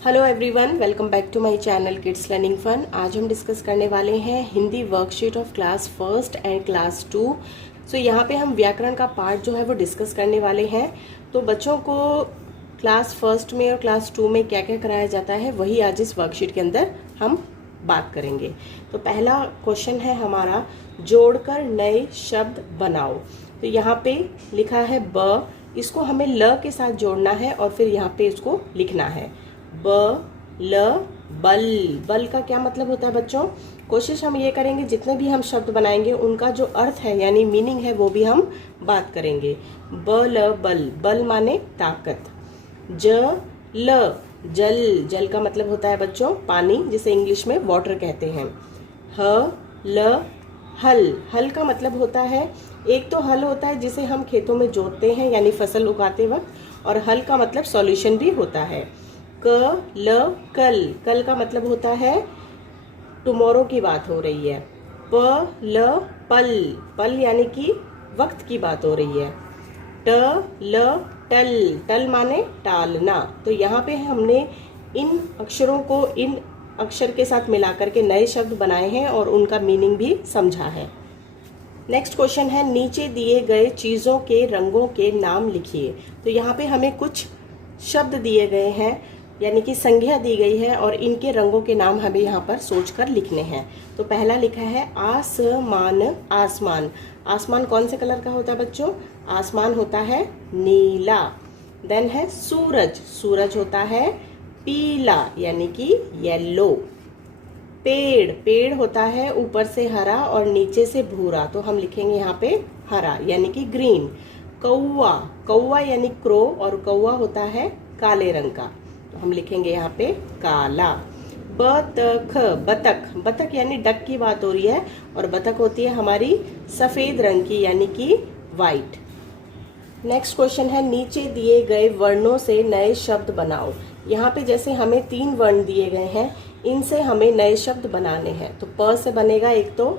Hello everyone, welcome back to my channel kids learning fun. आज हम discuss करने वाले हैं Hindi worksheet of class first and class 2। So यहाँ पे हम व्याकरण का पार्ट जो है वो डिस्कस करने वाले हैं। तो बच्चों को क्लास फर्स्ट में और क्लास 2 में क्या क्या कराया जाता है वही आज इस वर्कशीट के अंदर हम बात करेंगे। तो पहला क्वेश्चन है हमारा, जोड़कर नए शब्द बनाओ। तो यहाँ पे लिखा है ब, इसको हमें ल के साथ जोड़ना है और फिर यहाँ पे इसको लिखना है ब ल बल। बल का क्या मतलब होता है बच्चों? कोशिश हम ये करेंगे जितने भी हम शब्द बनाएंगे उनका जो अर्थ है यानी मीनिंग है वो भी हम बात करेंगे। ब ल बल, बल माने ताकत। ज ल जल, जल का मतलब होता है बच्चों पानी, जिसे इंग्लिश में वाटर कहते हैं। ह ल हल, हल का मतलब होता है, एक तो हल होता है जिसे हम खेतों में जोतते हैं यानी फसल उगाते वक्त, और हल का मतलब सॉल्यूशन भी होता है। क ल कल, कल का मतलब होता है टुमारो की बात हो रही है। प ल पल, पल यानी कि वक्त की बात हो रही है। ट ल टल, टल माने टालना। तो यहाँ पे हमने इन अक्षरों को इन अक्षर के साथ मिलाकर के नए शब्द बनाए हैं और उनका मीनिंग भी समझा है। नेक्स्ट क्वेश्चन है, नीचे दिए गए चीज़ों के रंगों के नाम लिखिए। तो यहाँ पे हमें कुछ शब्द दिए गए हैं यानी कि संज्ञा दी गई है और इनके रंगों के नाम हमें यहाँ पर सोचकर लिखने हैं। तो पहला लिखा है आसमान, आसमान। आसमान कौन से कलर का होता है बच्चों? आसमान होता है नीला। देन है सूरज, सूरज होता है पीला यानी कि येलो। पेड़, पेड़ होता है ऊपर से हरा और नीचे से भूरा, तो हम लिखेंगे यहाँ पे हरा यानी कि ग्रीन। कौवा, कौवा यानी क्रो और कौवा होता है काले रंग का, तो हम लिखेंगे यहाँ पे काला। बतख, बतख, बतख यानी डक की बात हो रही है और बतख होती है हमारी सफेद रंग की यानी कि वाइट। नेक्स्ट क्वेश्चन है, नीचे दिए गए वर्णों से नए शब्द बनाओ। यहाँ पे जैसे हमें 3 वर्ण दिए गए हैं, इनसे हमें नए शब्द बनाने हैं। तो प से बनेगा एक तो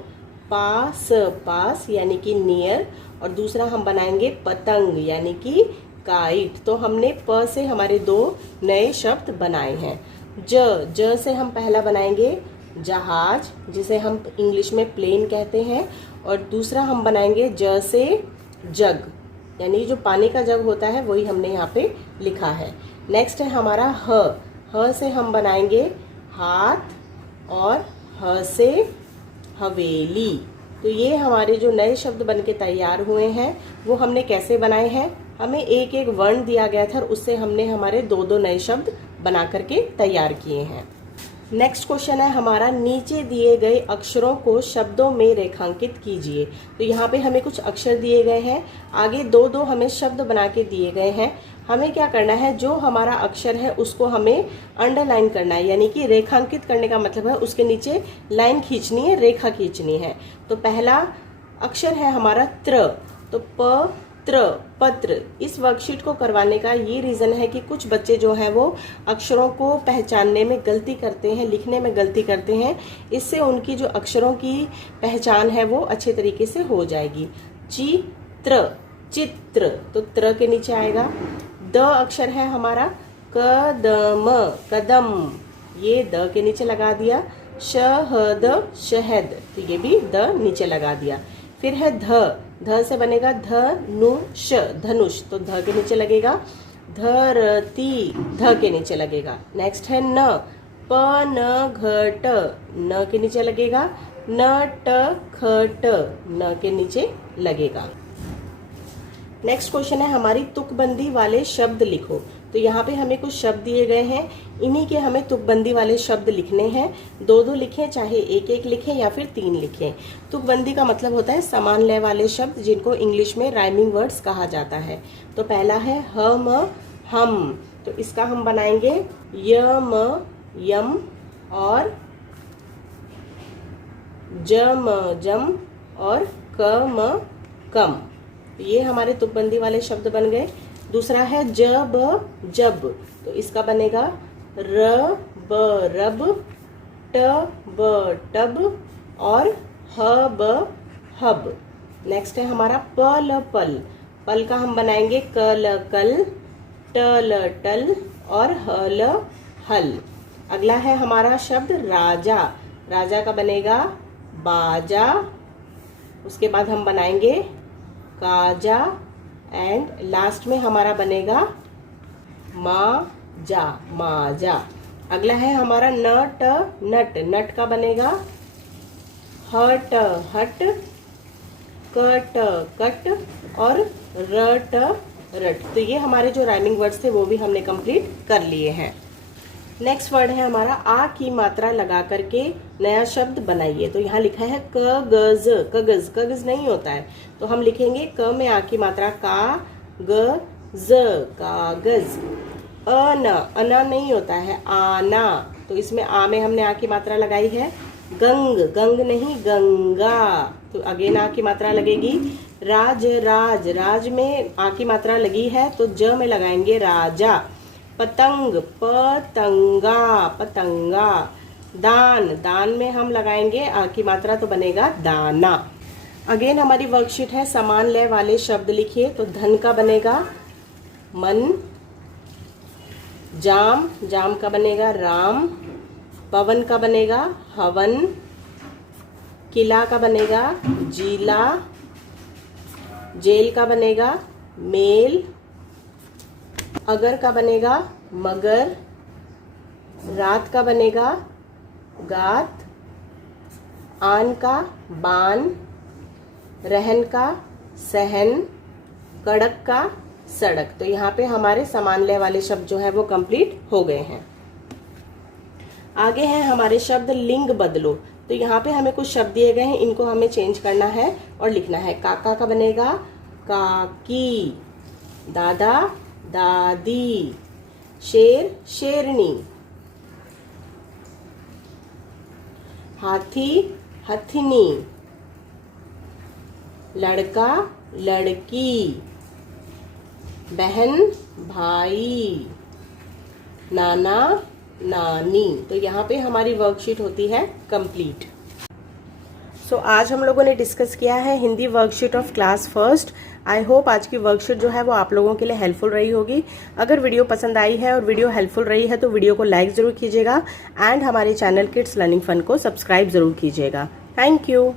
पास, पास यानी कि नियर, और दूसरा हम बनाएंगे पतंग यानी कि काइट। तो हमने प से हमारे 2 नए शब्द बनाए हैं। ज, ज से हम पहला बनाएंगे जहाज, जिसे हम इंग्लिश में प्लेन कहते हैं, और दूसरा हम बनाएंगे ज से जग यानी जो पानी का जग होता है वही हमने यहाँ पे लिखा है। नेक्स्ट है हमारा ह, ह से हम बनाएंगे हाथ और ह से हवेली। तो ये हमारे जो नए शब्द बन के तैयार हुए हैं वो हमने कैसे बनाए हैं? हमें एक एक वर्ण दिया गया था, उससे हमने हमारे 2 नए शब्द बना करके तैयार किए हैं। नेक्स्ट क्वेश्चन है हमारा, नीचे दिए गए अक्षरों को शब्दों में रेखांकित कीजिए। तो यहाँ पे हमें कुछ अक्षर दिए गए हैं, आगे 2 हमें शब्द बना के दिए गए हैं। हमें क्या करना है, जो हमारा अक्षर है उसको हमें अंडरलाइन करना है यानी कि रेखांकित करने का मतलब है उसके नीचे लाइन खींचनी है, रेखा खींचनी है। तो पहला अक्षर है हमारा त्र, तो प त्र, पत्र। इस वर्कशीट को करवाने का ये रीज़न है कि कुछ बच्चे जो हैं वो अक्षरों को पहचानने में गलती करते हैं, लिखने में गलती करते हैं। इससे उनकी जो अक्षरों की पहचान है वो अच्छे तरीके से हो जाएगी। चित्र, चित्र, तो त्र के नीचे आएगा। द अक्षर है हमारा कदम, कदम, ये द के नीचे लगा दिया। शहद, शहद, तो ये भी द नीचे लगा दिया। फिर है ध, ध से बनेगा धनुष, धनुष, तो ध के नीचे लगेगा। धरती, ध के नीचे लगेगा। नेक्स्ट है न, प न घट, न के नीचे लगेगा। नट खट, न के नीचे लगेगा। नेक्स्ट क्वेश्चन है हमारी, तुकबंदी वाले शब्द लिखो। तो यहाँ पे हमें कुछ शब्द दिए गए हैं, इन्हीं के हमें तुकबंदी वाले शब्द लिखने हैं। 2 लिखें, चाहे 1 लिखें या फिर 3 लिखें। तुकबंदी का मतलब होता है समान लय वाले शब्द, जिनको इंग्लिश में राइमिंग वर्ड्स कहा जाता है। तो पहला है हम, हम, तो इसका हम बनाएंगे यम, यम, और जम, जम, और कम, कम। ये हमारे तुकबंदी वाले शब्द बन गए। दूसरा है जब, जब, तो इसका बनेगा रब, रब, टब, टब, और हब, हब। नेक्स्ट है हमारा पल, पल, पल का हम बनाएंगे कल, कल, टल, टल, और हल, हल। अगला है हमारा शब्द राजा। राजा का बनेगा बाजा, उसके बाद हम बनाएंगे काजा एंड लास्ट में हमारा बनेगा माजा, माजा। अगला है हमारा नट, नट। नट का बनेगा हट, हट, कट, कट और रट, रट। तो ये हमारे जो राइमिंग वर्ड्स थे वो भी हमने कंप्लीट कर लिए हैं। नेक्स्ट वर्ड है हमारा आ की मात्रा लगा करके नया शब्द बनाइए। तो यहाँ लिखा है कगज, कगज। कगज नहीं होता है तो हम लिखेंगे क में आ की मात्रा का, ग ज, कागज। अना, अना नहीं होता है, आना। तो इसमें आ में हमने आ की मात्रा लगाई है। गंग, गंग नहीं गंगा। तो अगेन आ की मात्रा लगेगी। राज, राज। राज में आ की मात्रा लगी है तो ज में लगाएंगे राजा। पतंग, पतंगा, पतंगा। दान, दान में हम लगाएंगे आ की मात्रा तो बनेगा दाना। अगेन हमारी वर्कशीट है समान लय वाले शब्द लिखिए। तो धन का बनेगा मन। जाम, जाम का बनेगा राम। पवन का बनेगा हवन। किला का बनेगा जीला। जेल का बनेगा मेल। अगर का बनेगा मगर। रात का बनेगा गात। आन का बान। रहन का सहन। कड़क का सड़क। तो यहाँ पे हमारे समान लय वाले शब्द जो है वो कंप्लीट हो गए हैं। आगे हैं हमारे शब्द लिंग बदलो। तो यहाँ पे हमें कुछ शब्द दिए गए हैं, इनको हमें चेंज करना है और लिखना है। काका का बनेगा काकी। दादा दादी। शेर शेरनी। हाथी हथिनी। लड़का लड़की। बहन भाई। नाना नानी। तो यहाँ पे हमारी वर्कशीट होती है कंप्लीट। सो आज हम लोगों ने डिस्कस किया है Hindi worksheet of class first. I hope आज की वर्कशीट जो है वो आप लोगों के लिए हेल्पफुल रही होगी। अगर वीडियो पसंद आई है और वीडियो हेल्पफुल रही है तो वीडियो को लाइक जरूर कीजिएगा एंड हमारे चैनल किड्स लर्निंग फन को सब्सक्राइब जरूर कीजिएगा। Thank you.